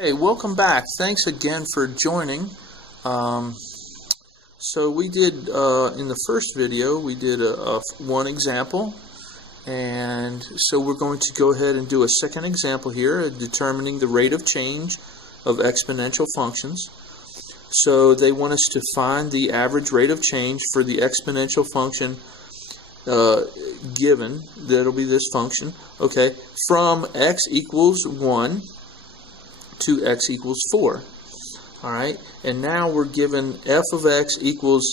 Hey, welcome back. Thanks again for joining. So we did, in the first video, we did one example. And so we're going to go ahead and do a second example here, determining the rate of change of exponential functions. So they want us to find the average rate of change for the exponential function given. That'll be this function, okay, from x equals 1 to x equals 4. Alright, and now we're given f of x equals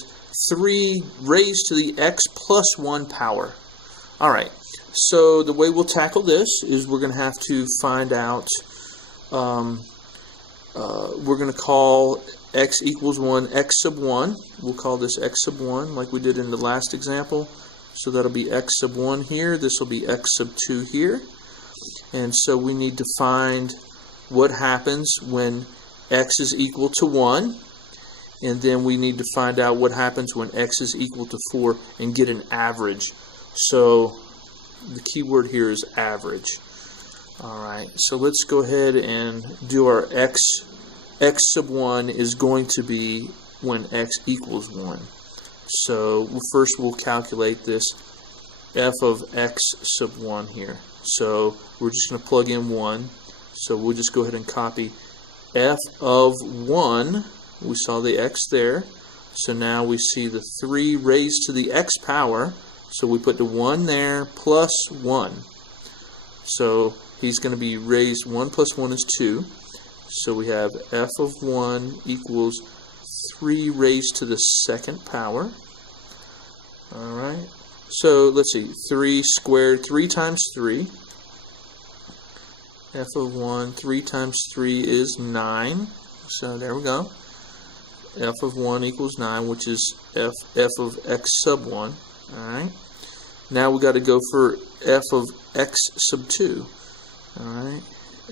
3 raised to the x plus 1 power. Alright, so the way we'll tackle this is we're going to have to find out, we're going to call x equals 1 x sub 1. We'll call this x sub 1 like we did in the last example. So that'll be x sub 1 here, this will be x sub 2 here. And so we need to find what happens when x is equal to 1, and then we need to find out what happens when x is equal to 4 and get an average. So the key word here is average. Alright, so let's go ahead and do our x sub 1 is going to be when x equals 1. So first we'll calculate this f of x sub 1 here. So we're just going to plug in 1. So we'll just go ahead and copy f of 1. We saw the x there. So now we see the 3 raised to the x power. So we put the 1 there plus 1. So he's going to be raised 1 plus 1 is 2. So we have f of 1 equals 3 raised to the second power. Alright. So let's see. 3 squared, 3 times 3. F of 1, 3 times 3 is 9. So there we go. F of 1 equals 9, which is f of x sub 1. Alright. Now we got to go for f of x sub 2. Alright.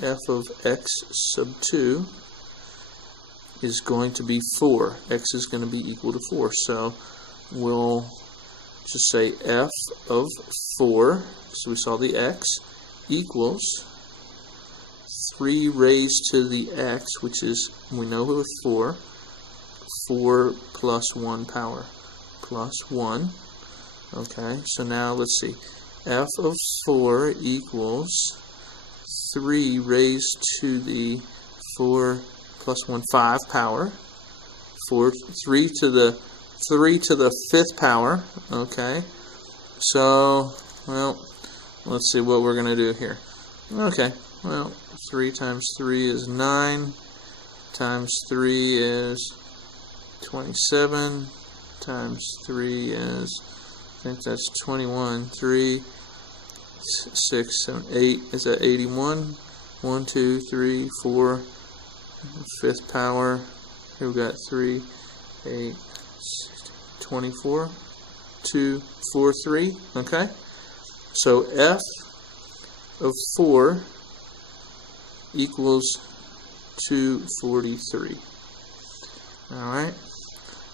F of x sub 2 is going to be 4. X is going to be equal to 4. So we'll just say f of 4. So we saw the x equals 3 raised to the x, which is, we know with 4 plus 1 power, plus 1. Okay, so now let's see. F of 4 equals 3 raised to the 4 plus 1, 5 power. 3 to the 5th power. Okay, so, well, let's see what we're going to do here. Okay, well, 3 times 3 is 9, times 3 is 27, times 3 is, I think that's 21, 3, 6, 7, 8, is that 81? 1, 2, 3, 4, 5th power, here we got 3, 8, 24, 2, 4, 3, okay? So f of 4 equals 243. Alright?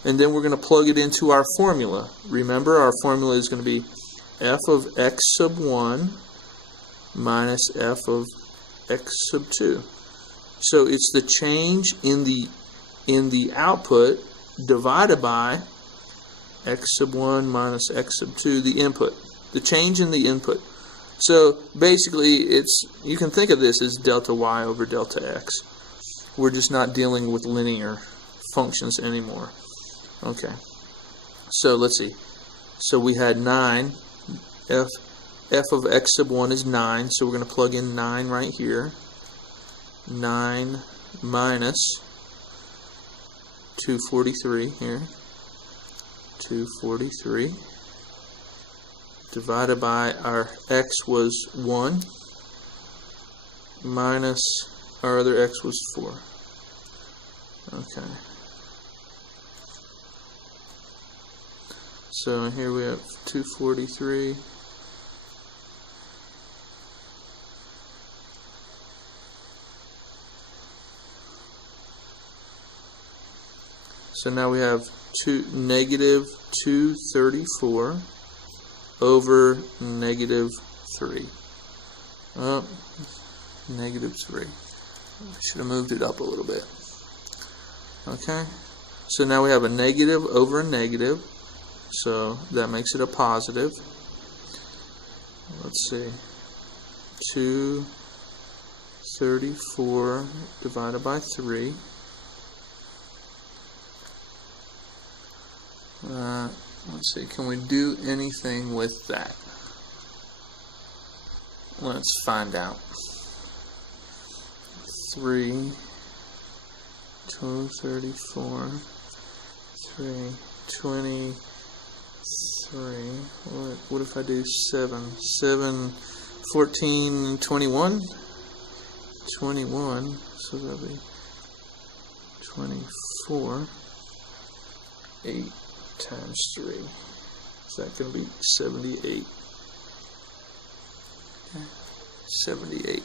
And then we're going to plug it into our formula. Remember, our formula is going to be f of x sub 1 minus f of x sub 2. So it's the change in the output divided by x sub 1 minus x sub 2, the input. The change in the input. So basically, you can think of this as delta y over delta x. We're just not dealing with linear functions anymore. Okay. So let's see. So we had 9. F of x sub 1 is 9. So we're going to plug in 9 right here. 9 minus 243 here. 243. Divided by our x was 1 minus our other x was 4. Okay. So here we have 243. So now we have negative 234 over negative 3. Negative 3. Should have moved it up a little bit. Okay, so now we have a negative over a negative, so that makes it a positive. Let's see, 234 divided by 3. Let's see, can we do anything with that? Let's find out. 3, 234, 3, 23. What if I do 7? 7, 14, 21? 21, so that'll be 24. 8 times 3. Is that going to be 78? Okay. 78.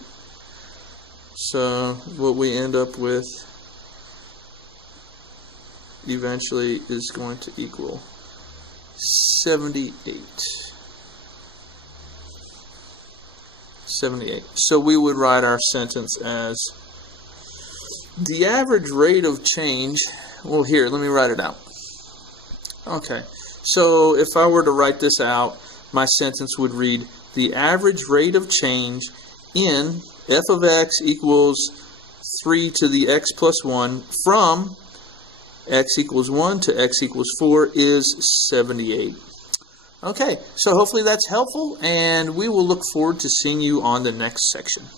So what we end up with eventually is going to equal 78. 78. So we would write our sentence as the average rate of change. Well, here, let me write it out. Okay, so if I were to write this out, my sentence would read, the average rate of change in f of x equals 3 to the x plus 1 from x equals 1 to x equals 4 is 78. Okay, so hopefully that's helpful, and we will look forward to seeing you on the next section.